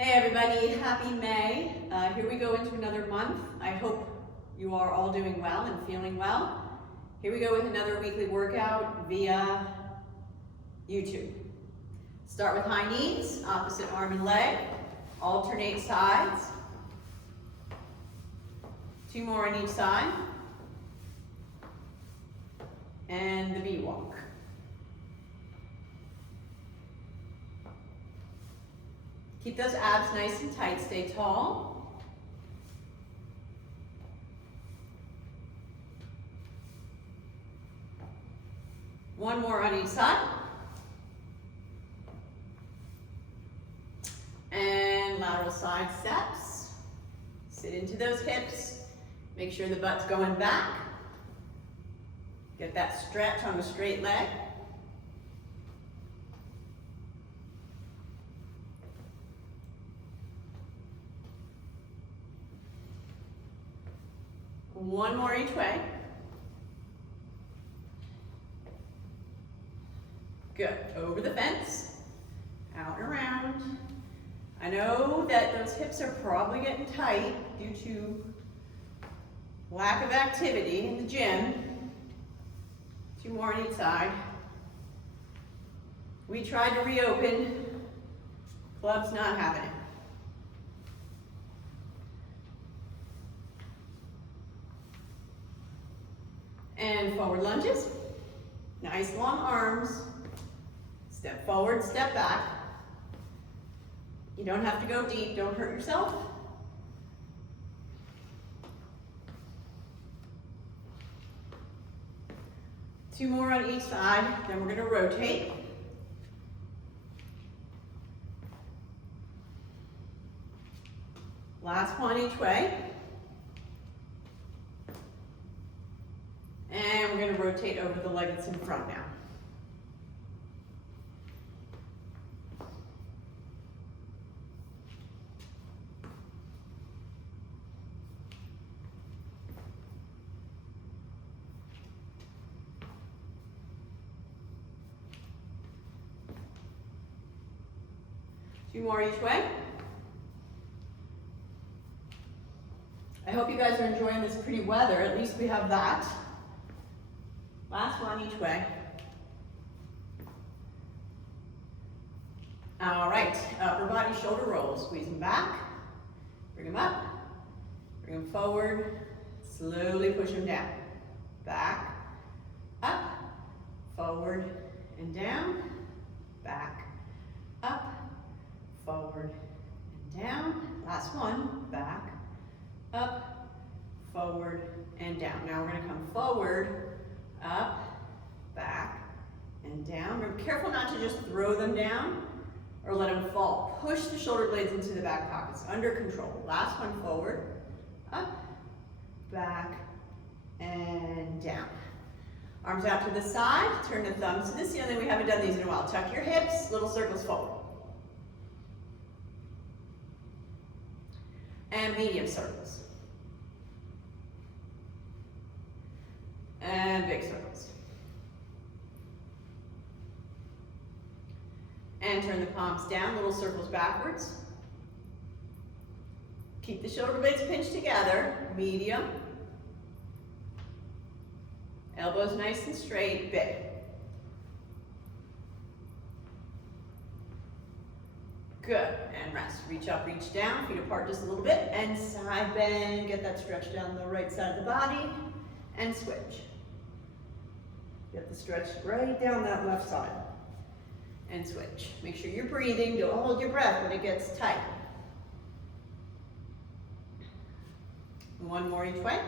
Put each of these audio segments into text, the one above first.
Hey everybody, happy May. Here we go into another month. I hope you are all doing well and feeling well. Here we go with another weekly workout via YouTube. Start with high knees, opposite arm and leg, alternate sides. 2 more on each side. And the V walk. Keep those abs nice and tight, stay tall. One more on each side. And lateral side steps. Sit into those hips. Make sure the butt's going back. Get that stretch on the straight leg. One more each way. Good. Over the fence, out and around. I know that those hips are probably getting tight due to lack of activity in the gym. 2 more on each side. We tried to reopen. Club's not having it. And forward lunges. Nice long arms. Step forward, step back. You don't have to go deep, don't hurt yourself. Two more on each side, then we're going to rotate. Last one each way. And we're going to rotate over the leg that's in front now. Two more each way. I hope you guys are enjoying this pretty weather. At least we have that. Last one each way. All right, upper body shoulder rolls. Squeeze them back, bring them up, bring them forward, slowly push them down. Back, up, forward, and down. Back, up, forward, and down. Last one, back, up, forward, and down. Now we're gonna come forward, up, back, and down. Be careful not to just throw them down or let them fall. Push the shoulder blades into the back pockets, under control. Last one, forward, up, back, and down. Arms out to the side, turn the thumbs to the ceiling. We haven't done these in a while. Tuck your hips, little circles forward. And medium circles. And big circles. And turn the palms down, little circles backwards. Keep the shoulder blades pinched together, medium. Elbows nice and straight, big. Good, and rest. Reach up, reach down, feet apart just a little bit, and side bend. Get that stretch down the right side of the body, and switch. Get the stretch right down that left side. And switch. Make sure you're breathing. Don't hold your breath when it gets tight. One more each way.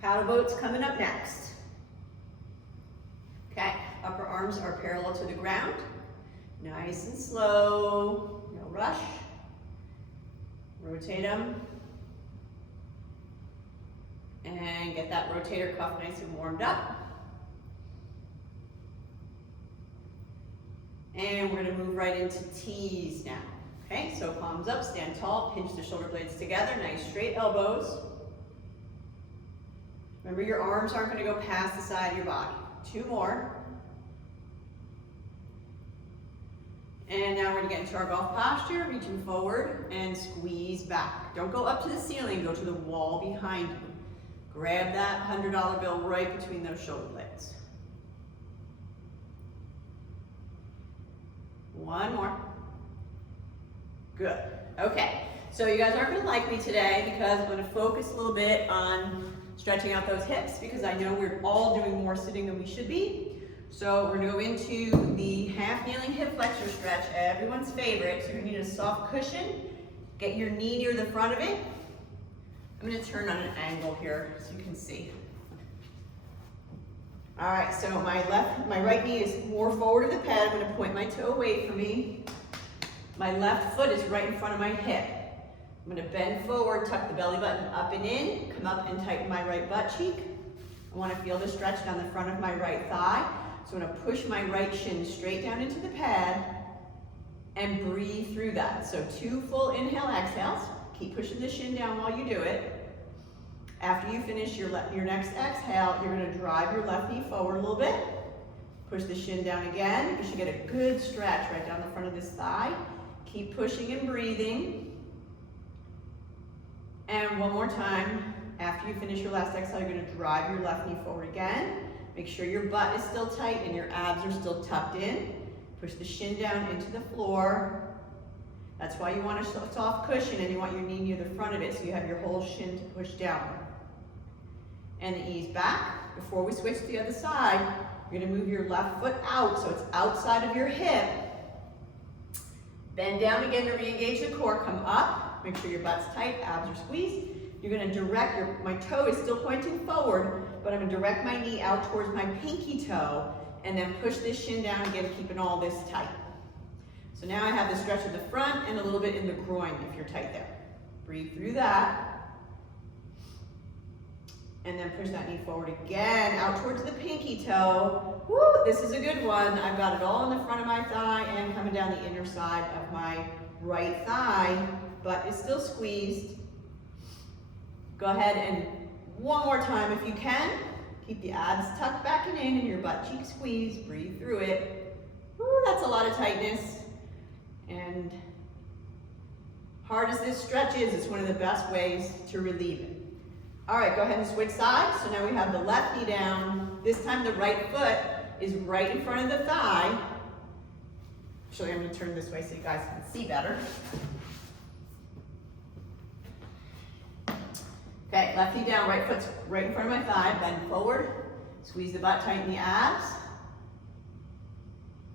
Paddleboat's coming up next. Okay, upper arms are parallel to the ground. Nice and slow, no rush. Rotate them. And get that rotator cuff nice and warmed up. And we're going to move right into T's now. Okay, so palms up, stand tall, pinch the shoulder blades together, nice straight elbows. Remember, your arms aren't going to go past the side of your body. 2 more. And now we're gonna get into our golf posture, reaching forward and squeeze back. Don't go up to the ceiling, go to the wall behind you. Grab that $100 bill right between those shoulder blades. One more. Good. Okay, so you guys aren't gonna like me today because I'm gonna focus a little bit on stretching out those hips because I know we're all doing more sitting than we should be. So we're gonna go into the half kneeling hip flexor stretch, everyone's favorite. So you're gonna need a soft cushion. Get your knee near the front of it. I'm gonna turn on an angle here so you can see. All right, so my right knee is more forward of the pad. I'm gonna point my toe away from me. My left foot is right in front of my hip. I'm gonna bend forward, tuck the belly button up and in, come up and tighten my right butt cheek. I wanna feel the stretch down the front of my right thigh. So I'm gonna push my right shin straight down into the pad and breathe through that. So 2 full inhale, exhales. Keep pushing the shin down while you do it. After you finish your next exhale, you're gonna drive your left knee forward a little bit. Push the shin down again. You should get a good stretch right down the front of this thigh. Keep pushing and breathing. And one more time. After you finish your last exhale, you're gonna drive your left knee forward again. Make sure your butt is still tight and your abs are still tucked in. Push the shin down into the floor. That's why you want a soft cushion and you want your knee near the front of it so you have your whole shin to push down. And ease back. Before we switch to the other side, you're gonna move your left foot out so it's outside of your hip. Bend down again to re-engage the core, come up. Make sure your butt's tight, abs are squeezed. You're gonna direct my toe is still pointing forward, but I'm gonna direct my knee out towards my pinky toe and then push this shin down again, keeping all this tight. So now I have the stretch of the front and a little bit in the groin if you're tight there. Breathe through that. And then push that knee forward again, out towards the pinky toe. Woo, this is a good one. I've got it all in the front of my thigh and coming down the inner side of my right thigh. Butt is still squeezed. Go ahead and one more time if you can. Keep the abs tucked back and in and your butt cheek squeezed. Breathe through it. Woo, that's a lot of tightness. And hard as this stretch is, it's one of the best ways to relieve it. All right, go ahead and switch sides. So now we have the left knee down. This time the right foot is right in front of the thigh. Actually, I'm gonna turn this way so you guys can see better. Okay, left knee down, right foot's right in front of my thigh. Bend forward, squeeze the butt, tighten the abs.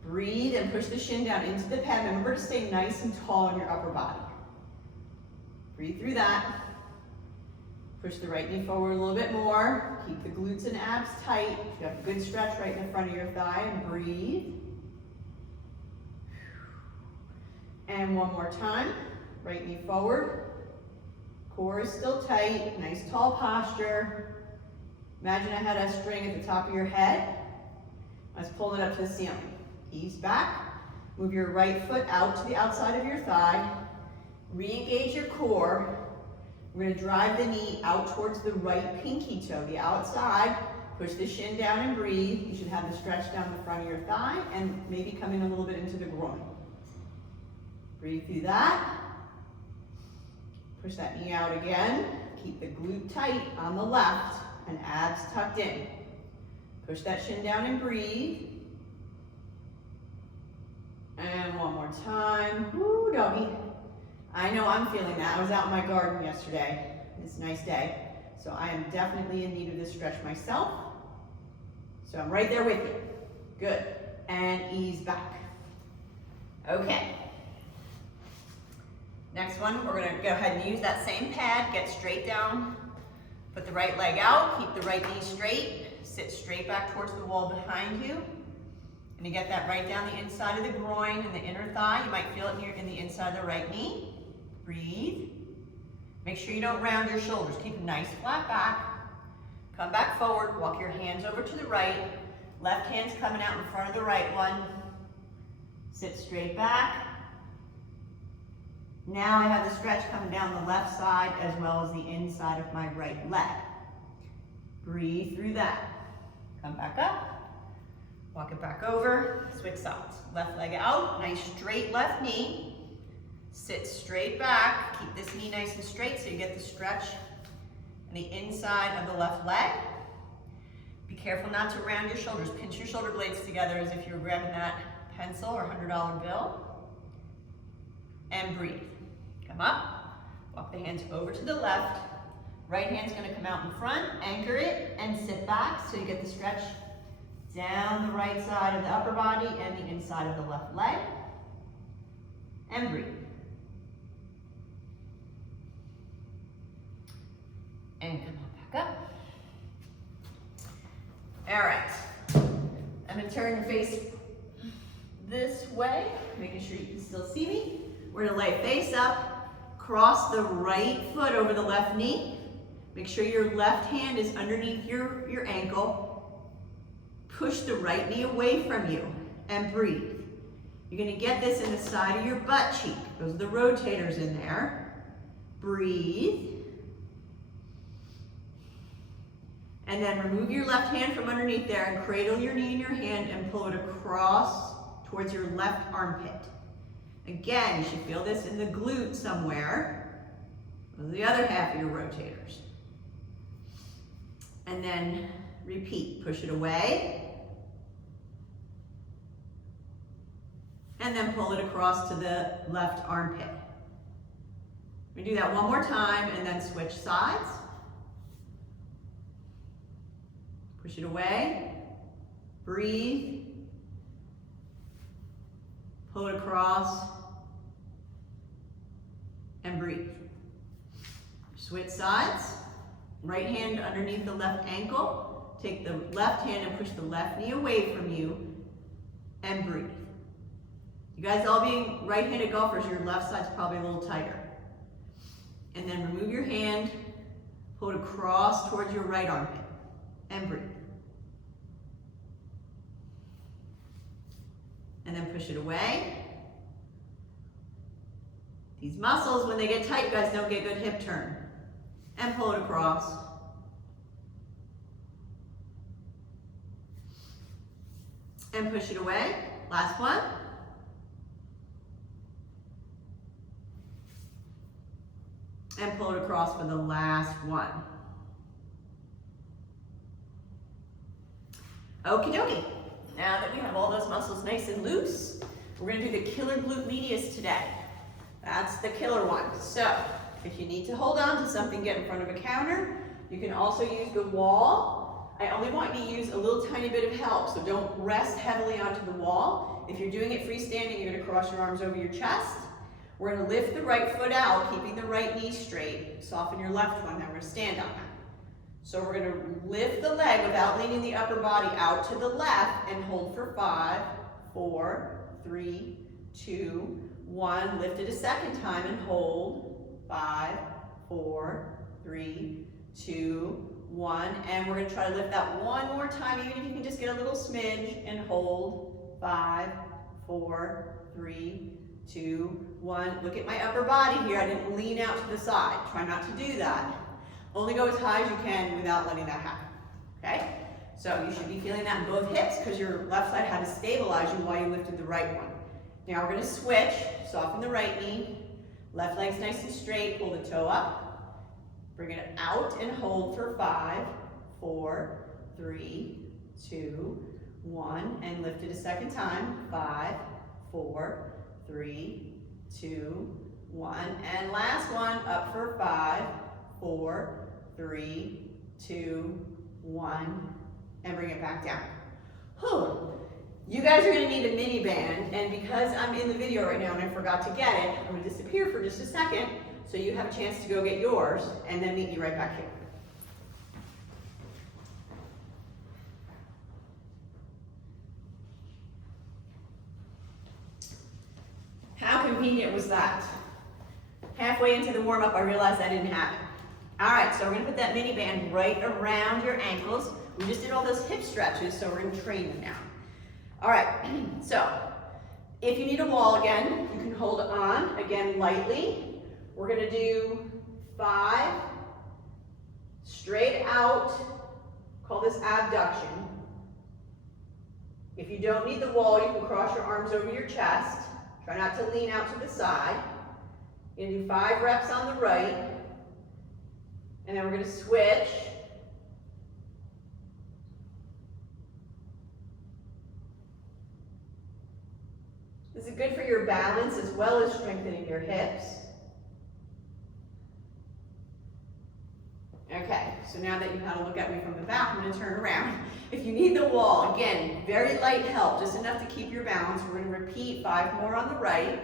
Breathe and push the shin down into the pad. Remember to stay nice and tall in your upper body. Breathe through that. Push the right knee forward a little bit more. Keep the glutes and abs tight. You have a good stretch right in the front of your thigh and breathe. And one more time. Right knee forward. Core is still tight. Nice tall posture. Imagine I had a string at the top of your head. Let's pull it up to the ceiling. Ease back. Move your right foot out to the outside of your thigh. Re-engage your core. We're going to drive the knee out towards the right pinky toe, the outside. Push the shin down and breathe. You should have the stretch down the front of your thigh and maybe come in a little bit into the groin. Breathe through that. Push that knee out again. Keep the glute tight on the left and abs tucked in. Push that shin down and breathe. And one more time. Woo, doggy. I know I'm feeling that. I was out in my garden yesterday. It's a nice day. So I am definitely in need of this stretch myself. So I'm right there with you. Good. And ease back. Okay. Next one, we're going to go ahead and use that same pad. Get straight down. Put the right leg out. Keep the right knee straight. Sit straight back towards the wall behind you. And you get that right down the inside of the groin and the inner thigh. You might feel it in the inside of the right knee. Breathe. Make sure you don't round your shoulders. Keep a nice flat back. Come back forward. Walk your hands over to the right. Left hand's coming out in front of the right one. Sit straight back. Now I have the stretch coming down the left side as well as the inside of my right leg. Breathe through that. Come back up. Walk it back over, switch sides. Left leg out, nice straight left knee. Sit straight back, keep this knee nice and straight so you get the stretch on the inside of the left leg. Be careful not to round your shoulders. Pinch your shoulder blades together as if you were grabbing that pencil or $100 bill. And breathe. Come up, walk the hands over to the left. Right hand's gonna come out in front, anchor it, and sit back so you get the stretch down the right side of the upper body and the inside of the left leg. And breathe. And come on back up. All right. I'm gonna turn your face this way, making sure you can still see me. We're gonna lay face up, cross the right foot over the left knee. Make sure your left hand is underneath your ankle. Push the right knee away from you and breathe. You're gonna get this in the side of your butt cheek. Those are the rotators in there. Breathe. And then remove your left hand from underneath there and cradle your knee in your hand and pull it across towards your left armpit. Again, you should feel this in the glute somewhere. Those are the other half of your rotators. And then repeat. Push it away. And then pull it across to the left armpit. We do that one more time and then switch sides. Push it away. Breathe. Pull it across. And breathe. Switch sides. Right hand underneath the left ankle. Take the left hand and push the left knee away from you. And breathe. You guys all being right-handed golfers, your left side's probably a little tighter. And then remove your hand, pull it across towards your right armpit, and breathe. And then push it away. These muscles, when they get tight, you guys don't get good hip turn. And pull it across. And push it away. Last one. And pull it across for the last one. Okie dokie. Now that we have all those muscles nice and loose, we're gonna do the killer glute medius today. That's the killer one. So, if you need to hold on to something, get in front of a counter. You can also use the wall. I only want you to use a little tiny bit of help, so don't rest heavily onto the wall. If you're doing it freestanding, you're gonna cross your arms over your chest. We're gonna lift the right foot out, keeping the right knee straight. Soften your left one, now we're gonna stand on that. So we're gonna lift the leg without leaning the upper body out to the left and hold for 5, 4, 3, 2, 1. Lift it a second time and hold. 5, 4, 3, 2, 1. And we're gonna try to lift that one more time, even if you can just get a little smidge, and hold. 5, 4, 3, 2, 1. Look at my upper body here. I didn't lean out to the side. Try not to do that. Only go as high as you can without letting that happen. Okay? So you should be feeling that in both hips because your left side had to stabilize you while you lifted the right one. Now we're going to switch. Soften the right knee. Left leg's nice and straight. Pull the toe up. Bring it out and hold for 5, 4, 3, 2, 1. And lift it a second time. 5, 4, 3, 2, 1. And last one, up for 5, 4, 3, 2, 1. And bring it back down. Whew. You guys are gonna need a mini band, and because I'm in the video right now and I forgot to get it, I'm gonna disappear for just a second so you have a chance to go get yours and then meet me right back here. How convenient was that? Halfway into the warm-up, I realized I didn't have it. All right, so we're gonna put that mini band right around your ankles. We just did all those hip stretches, so we're gonna train them now. All right, so if you need a wall again, you can hold on, again, lightly. We're gonna do 5, straight out, call this abduction. If you don't need the wall, you can cross your arms over your chest. Try not to lean out to the side. You're going to do 5 reps on the right. And then we're going to switch. This is good for your balance as well as strengthening your hips. Okay, so now that you've had a look at me from the back, I'm going to turn around. If you need the wall, again, very light help, just enough to keep your balance. We're going to repeat 5 more on the right.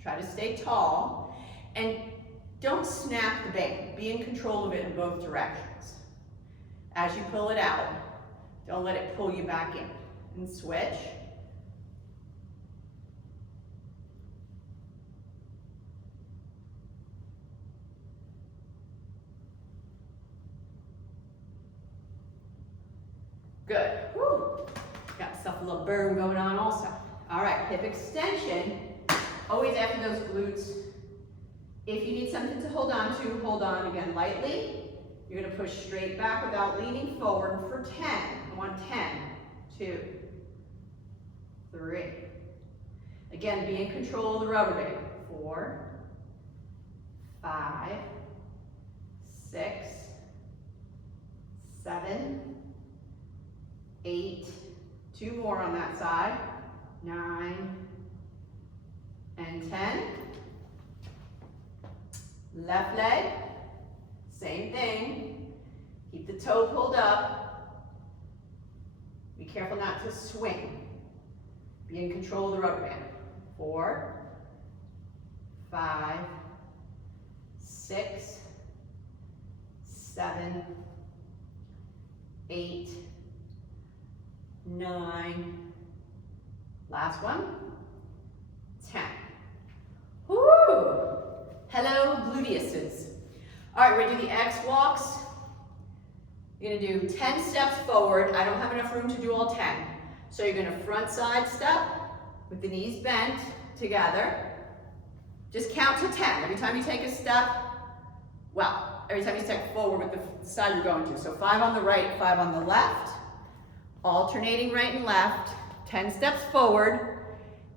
Try to stay tall. And don't snap the band. Be in control of it in both directions. As you pull it out, don't let it pull you back in. And switch. Good. Woo. Got yourself a little burn going on also. All right, hip extension. Always after those glutes. If you need something to hold on again lightly. You're going to push straight back without leaning forward for 10. I want 10, 2, 3. Again, be in control of the rubber band. 4, 5, 6, 7, 8, 2 more on that side, 9, and 10. Left leg, same thing. Keep the toe pulled up. Be careful not to swing. Be in control of the rubber band. 4, 5, 6, 7, 8, 9, last one, 10. Woo! Hello, gluteuses. All right, we're gonna do the X walks. You're gonna do 10 steps forward. I don't have enough room to do all 10. So you're gonna front side step with the knees bent together. Just count to 10. Every time you take a step, well, every time you step forward with the side you're going to. So 5 on the right, 5 on the left. Alternating right and left, 10 steps forward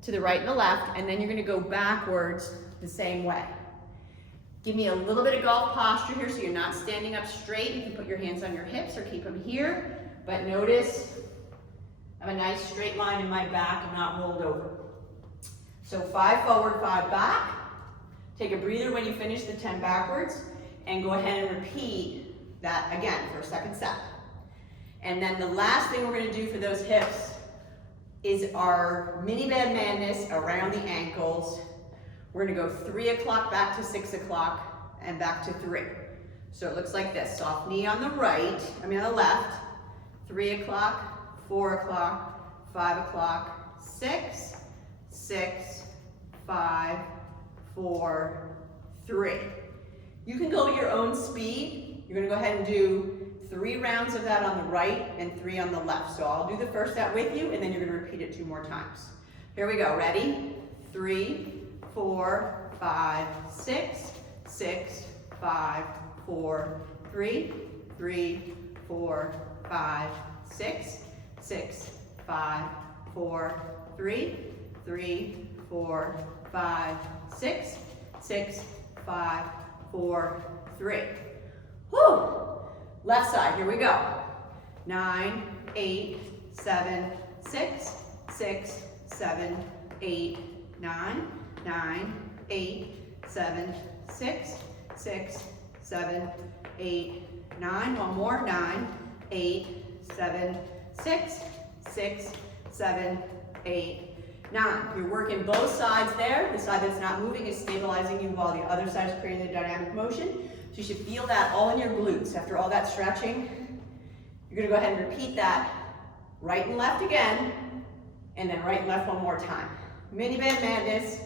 to the right and the left, and then you're gonna go backwards the same way. Give me a little bit of golf posture here so you're not standing up straight. You can put your hands on your hips or keep them here, but notice I have a nice straight line in my back. I'm not rolled over. So 5 forward, 5 back. Take a breather when you finish the 10 backwards, and go ahead and repeat that again for a second set. And then the last thing we're going to do for those hips is our mini bed madness around the ankles. We're going to go 3 o'clock back to 6 o'clock and back to 3. So it looks like this. Soft knee on the right, on the left, 3 o'clock, 4 o'clock, 5 o'clock, 6, 6, 5, 4, 3. You can go at your own speed. You're going to go ahead and do 3 rounds of that on the right and 3 on the left. So I'll do the first set with you, and then you're going to repeat it 2 more times. Here we go. Ready? 3, 4, 5, 6, 6, 5, 4, 3, 3, 4, 5, 6, 6, 5, 4, 3, 3, 4, 5, 6, 6, 5, 4, 3. Whew! Left side, here we go. 9, 8, 7, 6, 6, 7, 8, 9, 9, 8, 7, 6, 6, 7, 8, 9. One more. 9, 8, 7, 6, 6, 7, 8, 9. You're working both sides there. The side that's not moving is stabilizing you while the other side is creating the dynamic motion. So you should feel that all in your glutes. After all that stretching, you're going to go ahead and repeat that right and left again, and then right and left one more time. Mini band madness,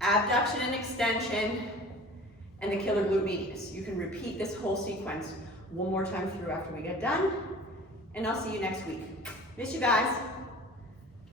abduction and extension, and the killer glute medius. You can repeat this whole sequence one more time through after we get done, and I'll see you next week. Miss you guys.